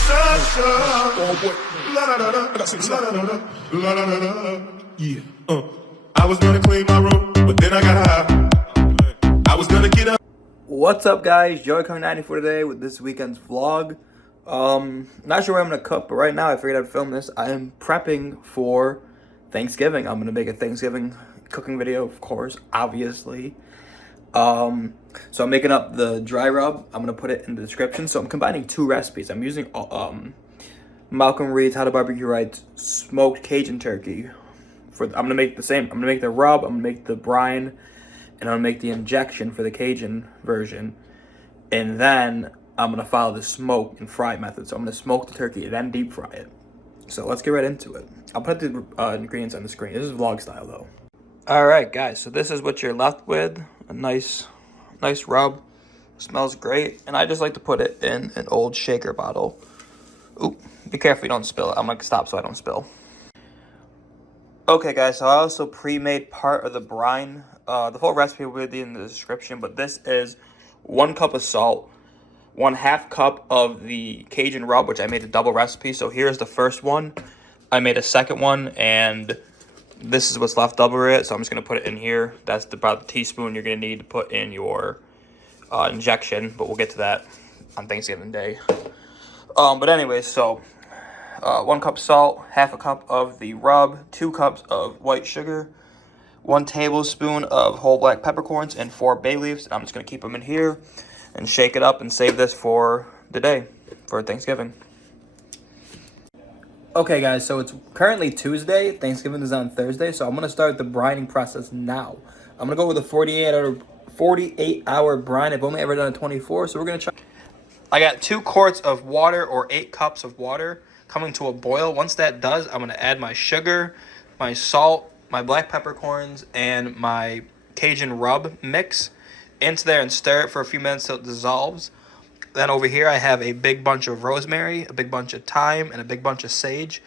Oh boy, la la la la, I got some la la la la la la la. Yeah. I was gonna clean my room, but then I got high. I was gonna get up. What's up, guys? Joey94 today with this weekend's vlog. Not sure what I'm gonna cook, but right now I figured I'd film this. I am prepping for Thanksgiving. I'm gonna make a Thanksgiving cooking video, of course, obviously. So I'm making up the dry rub. I'm gonna put it in the description. So I'm combining two recipes. I'm using Malcolm Reed's How to Barbecue Right smoked Cajun turkey. I'm gonna make the same. I'm gonna make the rub. I'm gonna make the brine, and I'm gonna make the injection for the Cajun version. And then I'm gonna follow the smoke and fry method. So I'm gonna smoke the turkey and then deep fry it. So let's get right into it. I'll put the ingredients on the screen. This is vlog style though. All right, guys. So this is what you're left with. A nice rub. Smells great. And I just like to put it in an old shaker bottle. Ooh, be careful you don't spill it. I'm gonna stop so I don't spill. Okay, guys. So I also pre-made part of the brine. The full recipe will be in the description, but this is 1 cup of salt, 1/2 cup of the Cajun rub, which I made a double recipe. So here's the first one. I made a second one, and this is what's left over it. So I'm just gonna put it in here. That's about the teaspoon you're gonna need to put in your injection, but we'll get to that on Thanksgiving Day. But anyway, so 1 cup salt, 1/2 cup of the rub, 2 cups of white sugar, 1 tablespoon of whole black peppercorns, and 4 bay leaves. I'm just gonna keep them in here and shake it up and save this for the day, for Thanksgiving. Okay, guys, so it's currently Tuesday. Thanksgiving is on Thursday, so I'm gonna start the brining process now. I'm gonna go with a 48-hour brine. I've only ever done a 24, so we're gonna try. I got 2 quarts of water, or 8 cups of water, coming to a boil. Once that does, I'm gonna add my sugar, my salt, my black peppercorns, and my Cajun rub mix into there and stir it for a few minutes till it dissolves. Then over here I have a big bunch of rosemary, a big bunch of thyme, and a big bunch of sage.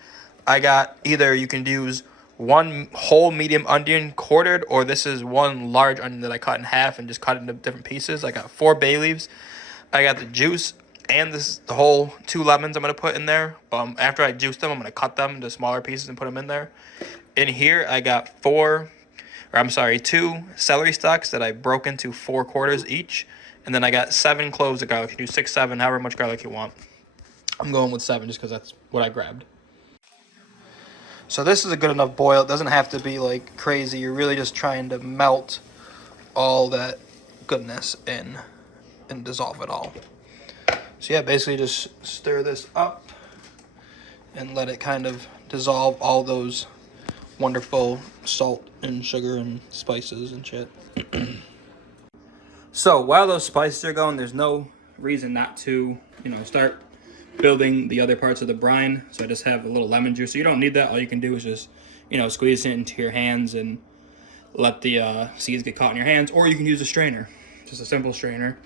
I got either you can use 1 whole medium onion quartered, or this is 1 large onion that I cut in half and just cut into different pieces. I got 4 bay leaves. I got the juice and the whole 2 lemons I'm going to put in there. After I juice them, I'm going to cut them into smaller pieces and put them in there. In here I got 2 celery stalks that I broke into 4 quarters each. And then I got 7 cloves of garlic. You can do 6, 7, however much garlic you want. I'm going with 7 just because that's what I grabbed. So this is a good enough boil. It doesn't have to be like crazy. You're really just trying to melt all that goodness in and dissolve it all. So yeah, basically just stir this up and let it kind of dissolve all those wonderful salt and sugar and spices and shit. So while those spices are going, there's no reason not to, start building the other parts of the brine. So I just have a little lemon juice. So you don't need that. All you can do is just, squeeze it into your hands and let the seeds get caught in your hands. Or you can use a strainer, just a simple strainer.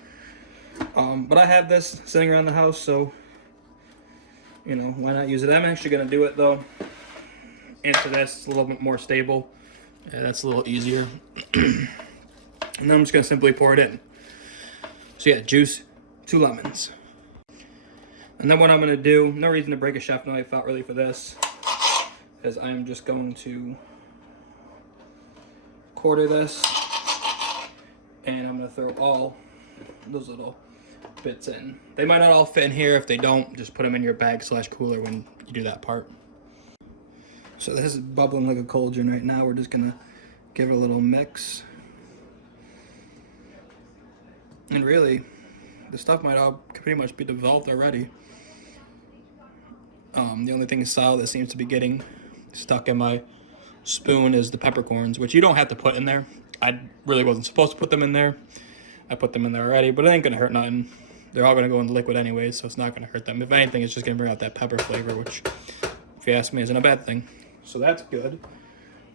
But I have this sitting around the house, so, why not use it? I'm actually going to do it, though. Into this, it's a little bit more stable. Yeah, that's a little easier. And then I'm just going to simply pour it in. So yeah, juice, 2 lemons. And then what I'm going to do, no reason to break a chef knife out really for this, is I'm just going to quarter this. And I'm going to throw all those little bits in. They might not all fit in here. If they don't, just put them in your bag/cooler when you do that part. So this is bubbling like a cauldron right now. We're just going to give it a little mix. And really, the stuff might all pretty much be dissolved already. The only thing solid that seems to be getting stuck in my spoon is the peppercorns, which you don't have to put in there. I really wasn't supposed to put them in there. I put them in there already, but it ain't gonna hurt nothing. They're all gonna go in the liquid anyway, so it's not gonna hurt them. If anything, it's just gonna bring out that pepper flavor, which, if you ask me, isn't a bad thing. So that's good.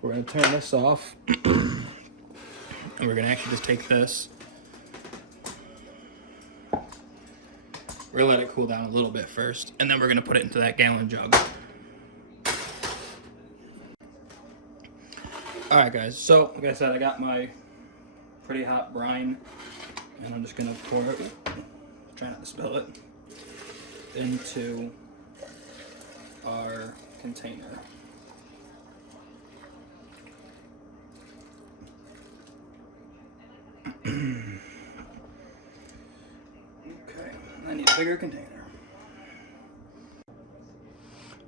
We're gonna turn this off. And we're gonna actually just take this. We're gonna let it cool down a little bit first, and then we're gonna put it into that gallon jug. All right, guys, so like I said, I got my pretty hot brine, and I'm just gonna pour it, try not to spill it, into our container. Okay, I need a bigger container.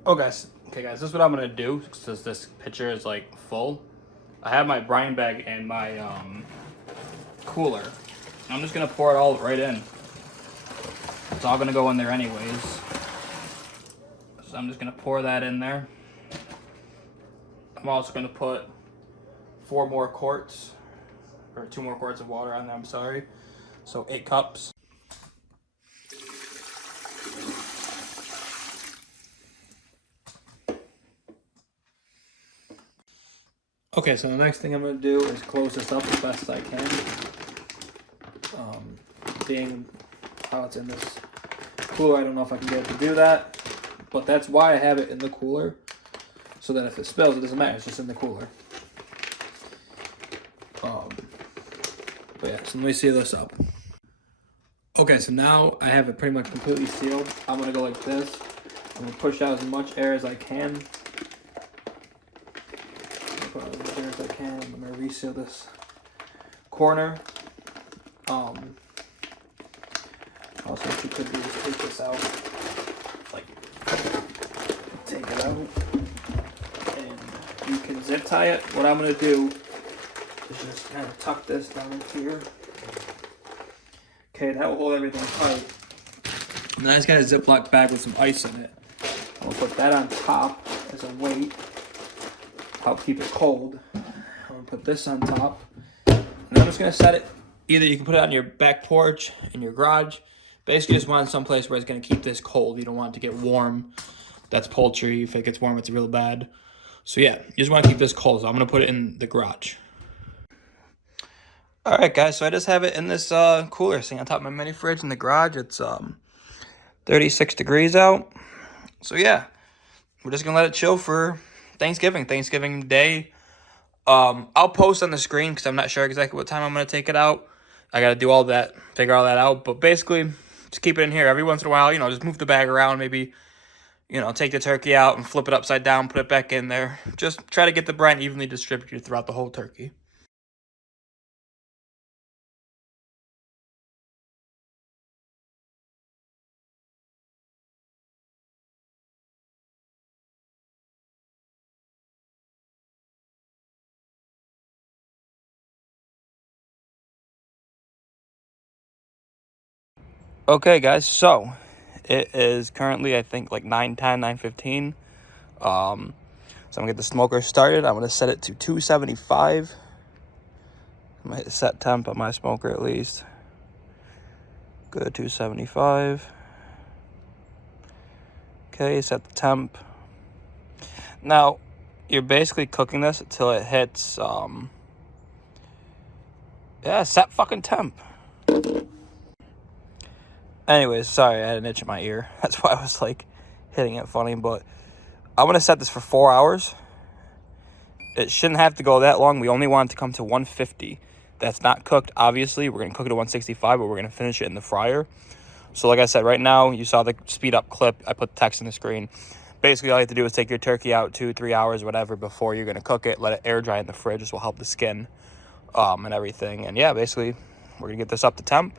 Okay, guys, this is what I'm gonna do since this pitcher is like full. I have my brine bag and my cooler. I'm just gonna pour it all right in. It's all gonna go in there anyways. So I'm just gonna pour that in there. I'm also gonna put 4 more quarts, or 2 more quarts of water on there, I'm sorry. So 8 cups. Okay, so the next thing I'm going to do is close this up as best as I can. Being how it's in this cooler, I don't know if I can get it to do that. But that's why I have it in the cooler. So that if it spills, it doesn't matter, it's just in the cooler. But yeah, so let me seal this up. Okay, so now I have it pretty much completely sealed. I'm going to go like this. I'm going to push out as much air as I can. I'm gonna reseal this corner. Also, what you could do is take this out, like take it out, and you can zip tie it. What I'm gonna do is just kind of tuck this down into here. Okay, that will hold everything tight. And then I just got a Ziploc bag with some ice in it. I'm gonna put that on top as a weight, help keep it cold. Put this on top, and I'm just gonna set it. Either you can put it on your back porch, in your garage. Basically, just want it someplace where it's gonna keep this cold. You don't want it to get warm. That's poultry. If it gets warm, it's real bad. So yeah, you just want to keep this cold. So I'm gonna put it in the garage. All right, guys. So I just have it in this cooler thing on top of my mini fridge in the garage. It's 36 degrees out. So yeah, we're just gonna let it chill for Thanksgiving Day. I'll post on the screen because I'm not sure exactly what time I'm going to take it out. I got to do all that, figure all that out. But basically, just keep it in here every once in a while. You know, just move the bag around. Maybe, you know, take the turkey out and flip it upside down, put it back in there. Just try to get the brine evenly distributed throughout the whole turkey. Okay, guys. So it is currently, I think, like 9:10, 9:15. So I'm going to get the smoker started. I'm going to set it to 275. I'm going to hit set temp on my smoker at least. Good, 275. Okay, set the temp. Now, you're basically cooking this until it hits, set fucking temp. Anyways, sorry, I had an itch in my ear. That's why I was, like, hitting it funny, but I'm going to set this for 4 hours. It shouldn't have to go that long. We only want it to come to 150. That's not cooked, obviously. We're going to cook it to 165, but we're going to finish it in the fryer. So like I said, right now, you saw the speed up clip. I put the text on the screen. Basically, all you have to do is take your turkey out 2-3 hours, whatever, before you're going to cook it. Let it air dry in the fridge. This will help the skin and everything. And yeah, basically, we're going to get this up to temp.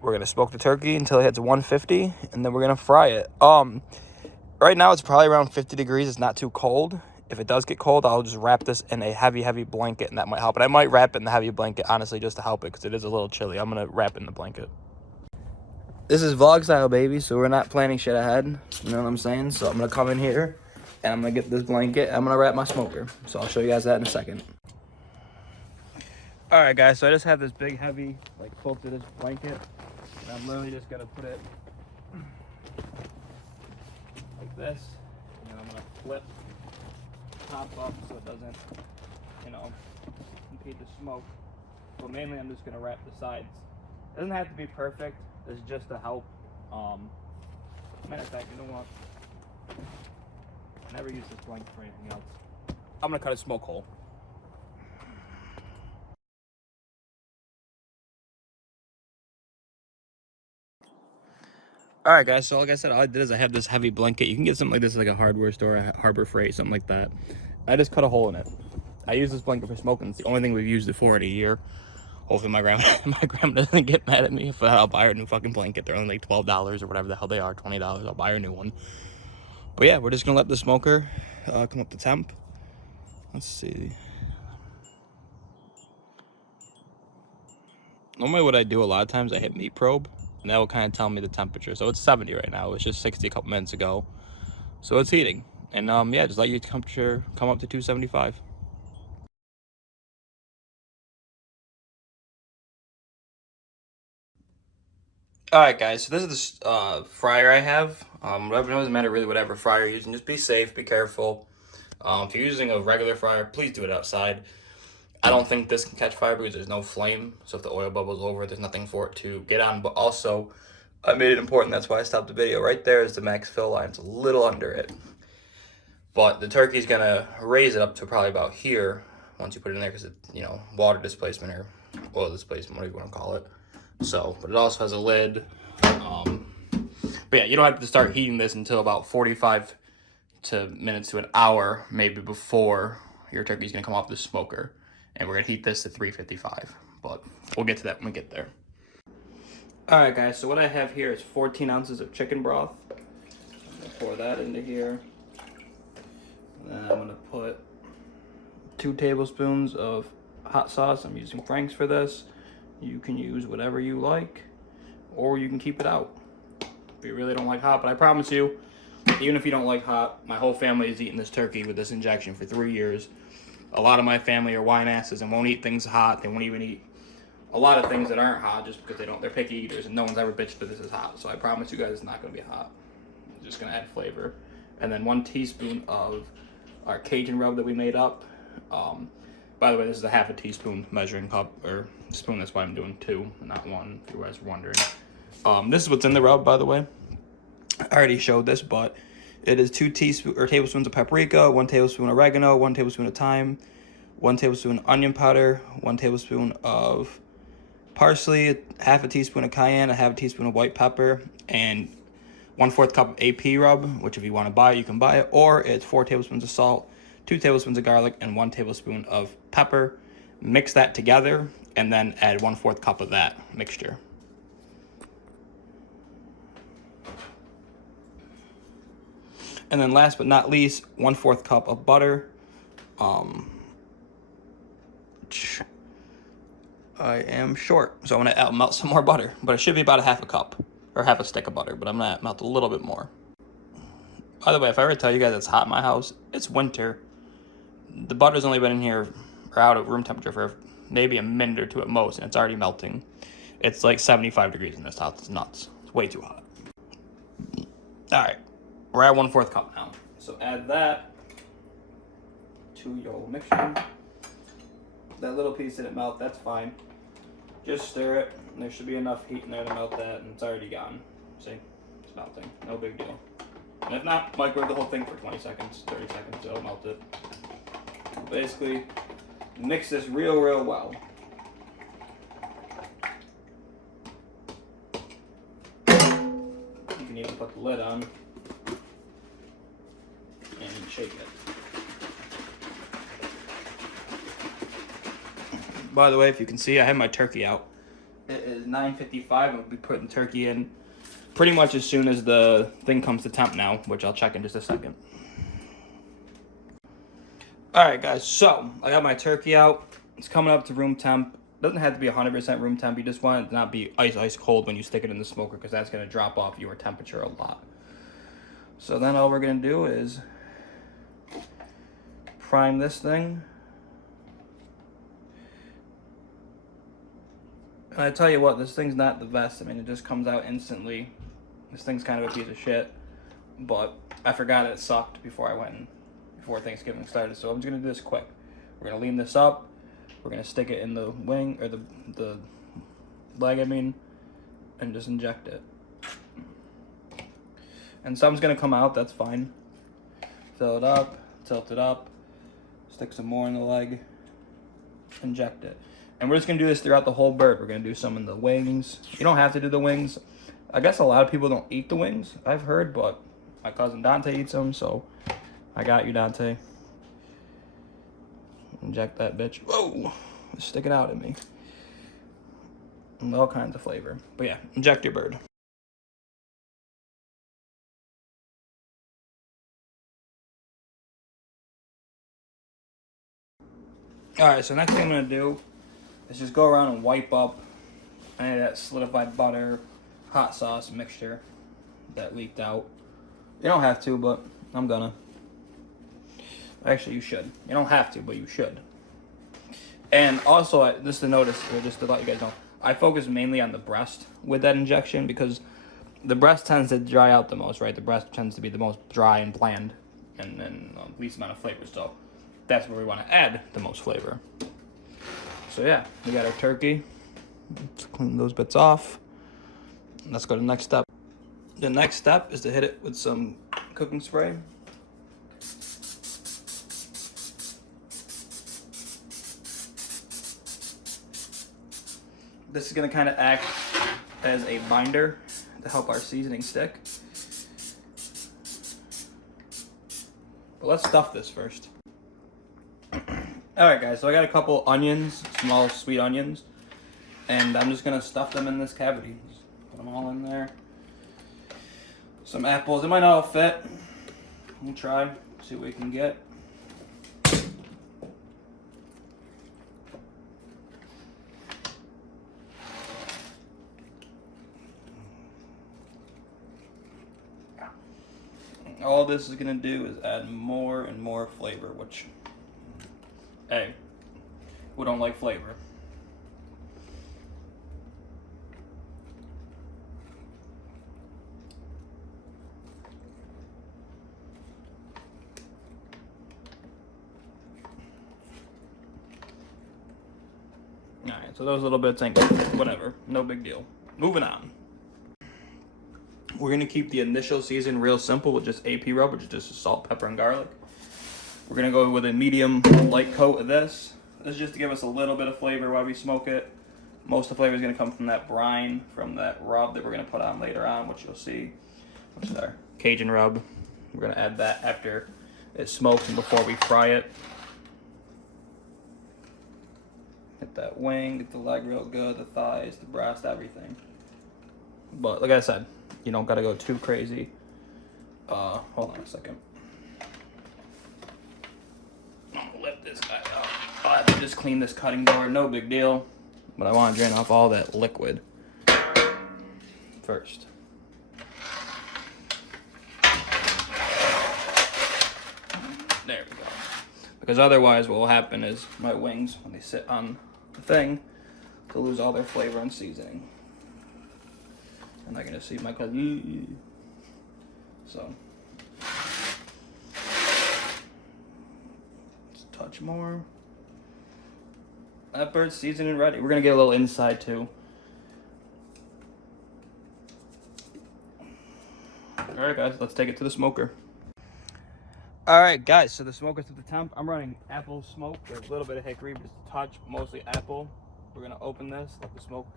We're going to smoke the turkey until it hits 150, and then we're going to fry it. Right now, it's probably around 50 degrees. It's not too cold. If it does get cold, I'll just wrap this in a heavy, heavy blanket, and that might help. And I might wrap it in the heavy blanket, honestly, just to help it, because it is a little chilly. I'm going to wrap it in the blanket. This is vlog style, baby, so we're not planning shit ahead. You know what I'm saying? So I'm going to come in here, and I'm going to get this blanket. I'm going to wrap my smoker. So I'll show you guys that in a second. All right, guys, so I just have this big, heavy, like, quilted blanket, and I'm literally just going to put it like this, and then I'm going to flip top up so it doesn't, you know, impede the smoke. But mainly I'm just going to wrap the sides. It doesn't have to be perfect. It's just to help. Matter of fact, you know what? I never use this blanket for anything else. I'm going to cut a smoke hole. All right, guys. So like I said, all I did is I have this heavy blanket. You can get something like this at like a hardware store, a Harbor Freight, something like that. I just cut a hole in it. I use this blanket for smoking. It's the only thing we've used it for in a year. Hopefully my grandma doesn't get mad at me if I'll buy her a new fucking blanket. They're only like $12 or whatever the hell they are, $20. I'll buy her a new one. But yeah, we're just gonna let the smoker come up to temp. Let's see. Normally what I do a lot of times, I hit meat probe, and that will kind of tell me the temperature. So it's 70 right now. It was just 60 a couple minutes ago. So it's heating. And yeah, just let your temperature come up to 275. All right, guys. So this is the fryer I have. Whatever, it doesn't matter really whatever fryer you're using. Just be safe, be careful. If you're using a regular fryer, please do it outside. I don't think this can catch fire because there's no flame. So if the oil bubbles over, there's nothing for it to get on. But also, I made it important. That's why I stopped the video. Right there is the max fill line. It's a little under it. But the turkey's going to raise it up to probably about here once you put it in there because it's, you know, water displacement or oil displacement, whatever you want to call it. So, but it also has a lid. But yeah, you don't have to start heating this until about 45 minutes to an hour, maybe before your turkey's going to come off the smoker. And we're going to heat this to 355, but we'll get to that when we get there. All right, guys, so what I have here is 14 ounces of chicken broth. I'm going to pour that into here. And then I'm going to put 2 tablespoons of hot sauce. I'm using Frank's for this. You can use whatever you like, or you can keep it out if you really don't like hot. But I promise you, even if you don't like hot, my whole family has eaten this turkey with this injection for 3 years. A lot of my family are wine asses and won't eat things hot. They won't even eat a lot of things that aren't hot just because they're picky eaters, and no one's ever bitched that this is hot. So I promise you guys it's not going to be hot. It's just going to add flavor. And then 1 teaspoon of our Cajun rub that we made up. By the way, this is a half a teaspoon measuring cup or spoon. That's why I'm doing 2, not 1, if you guys were wondering. This is what's in the rub, by the way. I already showed this, but it is 2 tablespoons of paprika, 1 tablespoon oregano, 1 tablespoon of thyme, 1 tablespoon onion powder, 1 tablespoon of parsley, half a teaspoon of cayenne, a half a teaspoon of white pepper, and 1/4 cup of AP rub, which if you want to buy it, you can buy it, or it's 4 tablespoons of salt, 2 tablespoons of garlic, and 1 tablespoon of pepper. Mix that together, and then add 1/4 cup of that mixture. And then last but not least, 1/4 cup of butter. I am short, so I'm gonna melt some more butter, but it should be about a half a cup or half a stick of butter, but I'm gonna melt a little bit more. By the way, if I ever tell you guys it's hot in my house, it's winter. The butter's only been in here or out at room temperature for maybe a minute or 2 at most, and it's already melting. It's like 75 degrees in this house. It's nuts. It's way too hot. All right. We're at 1/4 cup now. So add that to your mixture. That little piece didn't melt, that's fine. Just stir it, and there should be enough heat in there to melt that, and it's already gone. See? It's melting. No big deal. And if not, microwave the whole thing for 20 seconds, 30 seconds, it'll melt it. Basically, mix this real well. You can even put the lid on and shake it. By the way, if you can see, I have my turkey out. It is 9:55, and we'll be putting the turkey in pretty much as soon as the thing comes to temp now, which I'll check in just a second. Alright guys, so I got my turkey out. It's coming up to room temp. Doesn't have to be 100% room temp. You just want it to not be ice cold when you stick it in the smoker, because that's going to drop off your temperature a lot. So then all we're going to do is prime this thing. And I tell you what, this thing's not the best. I mean, it just comes out instantly. This thing's kind of a piece of shit. But I forgot it sucked before Thanksgiving started. So I'm just going to do this quick. We're going to lean this up. We're going to stick it in the wing, or the leg, I mean, and just inject it. And some's going to come out, that's fine. Fill it up, tilt it up, stick some more in the leg, inject it. And we're just going to do this throughout the whole bird. We're going to do some in the wings. You don't have to do the wings. I guess a lot of people don't eat the wings, I've heard, but my cousin Dante eats them, so I got you, Dante. Inject that bitch. Whoa! It's sticking out at me. And all kinds of flavor. But yeah, inject your bird. Alright, so next thing I'm going to do is just go around and wipe up any of that solidified butter, hot sauce mixture that leaked out. You don't have to, but I'm gonna. Actually, you should. You don't have to, but you should. And also, just to notice, or just to let you guys know, I focus mainly on the breast with that injection because the breast tends to dry out the most, right? The breast tends to be the most dry and bland and least amount of flavor, so that's where we want to add the most flavor. So yeah, we got our turkey. Let's clean those bits off. Let's go to the next step. The next step is to hit it with some cooking spray. This is going to kind of act as a binder to help our seasoning stick. But let's stuff this first. Alright guys, so I got a couple onions, small sweet onions, and I'm just going to stuff them in this cavity. Just put them all in there. Some apples, it might not all fit. We'll try, see what we can get. All this is gonna do is add more and more flavor, which, hey, who don't like flavor? Alright, so those little bits ain't whatever, no big deal. Moving on. We're going to keep the initial season real simple with just AP rub, which is just salt, pepper, and garlic. We're going to go with a medium light coat of this. This is just to give us a little bit of flavor while we smoke it. Most of the flavor is going to come from that brine, from that rub that we're going to put on later on, which you'll see, which is our Cajun rub. We're going to add that after it smokes and before we fry it. Hit that wing, get the leg real good, the thighs, the breast, everything. But like I said, you don't gotta go too crazy. Hold on a second. I'm gonna lift this guy up. I have to just clean this cutting board, no big deal. But I want to drain off all that liquid first. There we go. Because otherwise what will happen is my wings, when they sit on the thing, they'll lose all their flavor and seasoning. And they're gonna see my cousin. So just a touch more. That bird's seasoned and ready. We're gonna get a little inside too. Alright guys, let's take it to the smoker. Alright guys, so the smoker's at the temp. I'm running apple smoke. There's a little bit of hickory, but just a touch, mostly apple. We're gonna open this, let the smoke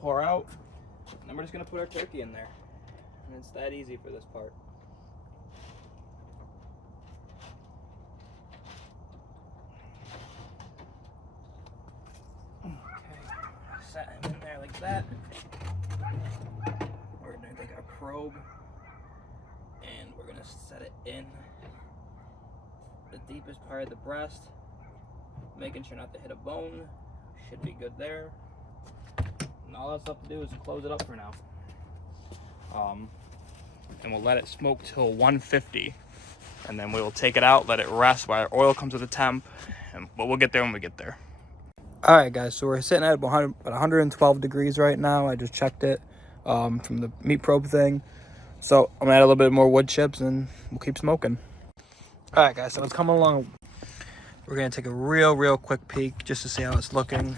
pour out. And then we're just going to put our turkey in there. And it's that easy for this part. Okay, set him in there like that. We're going to take our probe and we're going to set it in the deepest part of the breast. Making sure not to hit a bone. Should be good there. And all that's left to do is close it up for now. And we'll let it smoke till 150. And then we'll take it out, let it rest while our oil comes to the temp. But we'll get there when we get there. Alright guys, so we're sitting at about 112 degrees right now. I just checked it from the meat probe thing. So I'm gonna add a little bit more wood chips and we'll keep smoking. Alright guys, so it's coming along. We're gonna take a real quick peek just to see how it's looking.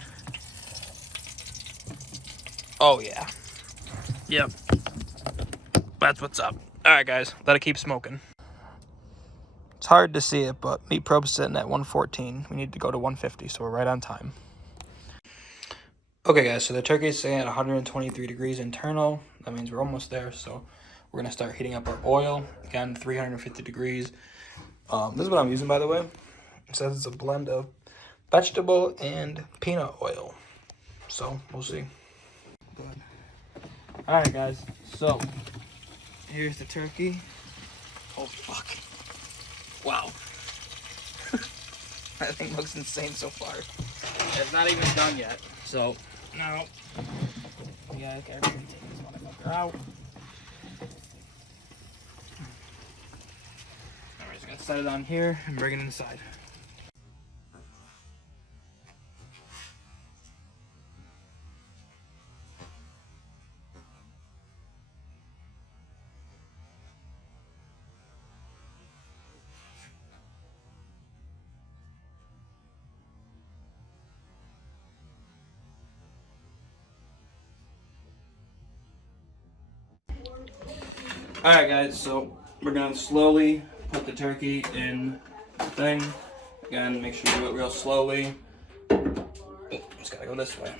Oh yeah. Yep. That's what's up. Alright guys, let it keep smoking. It's hard to see it, but meat probe's sitting at 114. We need to go to 150, so we're right on time. Okay guys, so the turkey is sitting at 123 degrees internal. That means we're almost there, so we're gonna start heating up our oil. Again, 350 degrees. This is what I'm using, by the way. It says it's a blend of vegetable and peanut oil. So, we'll see. Alright guys, so here's the turkey. Oh fuck. Wow. That thing looks insane so far. It's not even done yet. So, now, we gotta carefully take this motherfucker out. We're just gonna set it on here and bring it inside. Alright guys, so we're gonna slowly put the turkey in the thing. Again, make sure you do it real slowly. Just gotta go this way.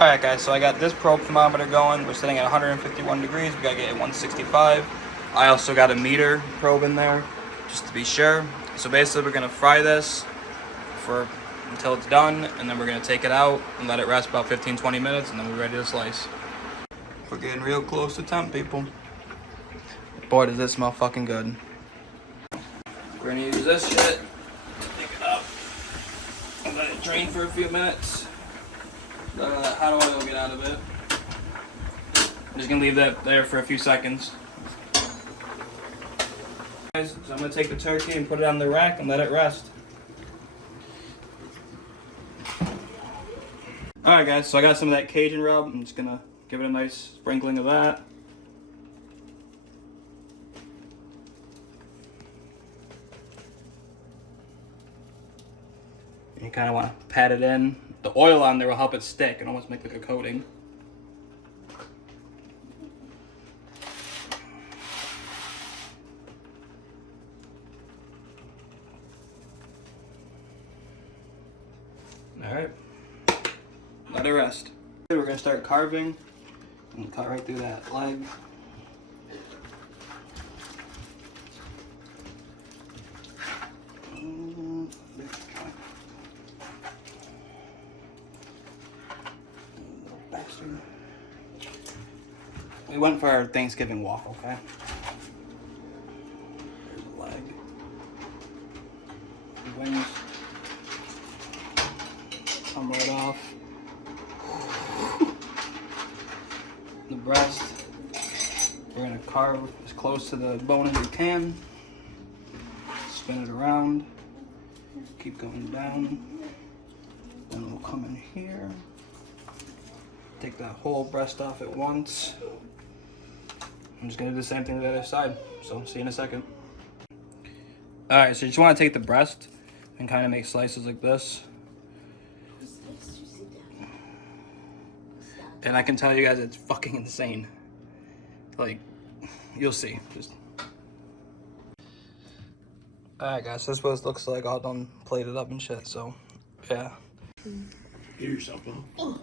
Alright guys, so I got this probe thermometer going. We're sitting at 151 degrees. We gotta get it at 165. I also got a meter probe in there, just to be sure. So basically we're gonna fry this until it's done, and then we're gonna take it out and let it rest about 15-20 minutes, and then we're ready to slice. We're getting real close to temp, people. Boy, does this smell fucking good. We're gonna use this shit, pick it up, and let it drain for a few minutes. Let that hot oil get out of it. I'm just gonna leave that there for a few seconds. Guys, so I'm gonna take the turkey and put it on the rack and let it rest. Alright guys, so I got some of that Cajun rub. I'm just gonna give it a nice sprinkling of that. You kind of want to pat it in. The oil on there will help it stick and almost make like a coating. Alright. Let it rest. We're going to start carving. And cut right through that leg. We went for our Thanksgiving walk, okay? There's the leg. The wings come right off. The breast, we're gonna carve as close to the bone as we can. Spin it around. Keep going down. Then we'll come in here. Take that whole breast off at once. I'm just gonna do the same thing to the other side. So see you in a second. Alright, so you just wanna take the breast and kind of make slices like this. And I can tell you guys it's fucking insane. Like, you'll see. Alright guys, this is what it looks like all done plated up and shit, so yeah. Hear yourself, huh? Oh.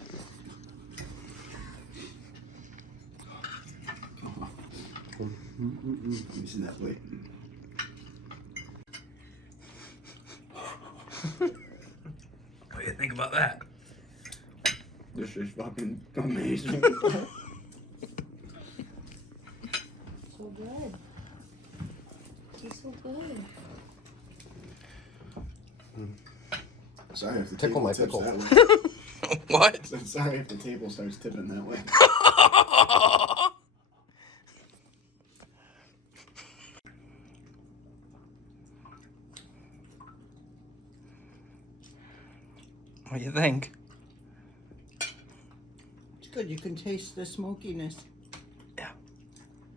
Let me see that plate. What do you think about that? This is fucking amazing. So good. It's so good. Sorry if the Tickle table my tips pickle. that way. What? Sorry if the table starts tipping that way. What do you think? It's good. You can taste the smokiness. Yeah.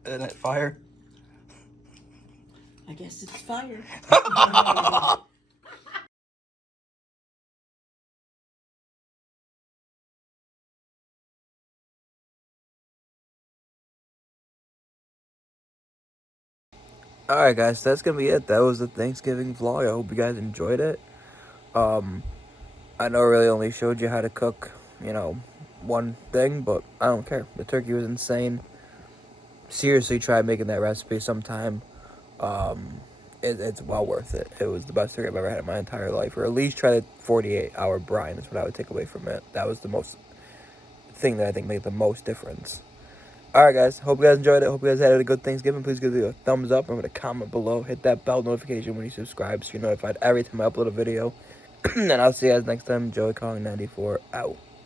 Isn't it fire? I guess it's fire. Alright guys, that's gonna be it. That was the Thanksgiving vlog. I hope you guys enjoyed it. I know I really only showed you how to cook, you know, one thing, but I don't care. The turkey was insane. Seriously, try making that recipe sometime. It's well worth it. It was the best turkey I've ever had in my entire life. Or at least try the 48-hour brine is what I would take away from it. That was the most thing that I think made the most difference. Alright guys, hope you guys enjoyed it. Hope you guys had a good Thanksgiving. Please give it a thumbs up. Remember to comment below. Hit that bell notification when you subscribe so you're notified every time I upload a video. And I'll see you guys next time. Joey Kong 94 out.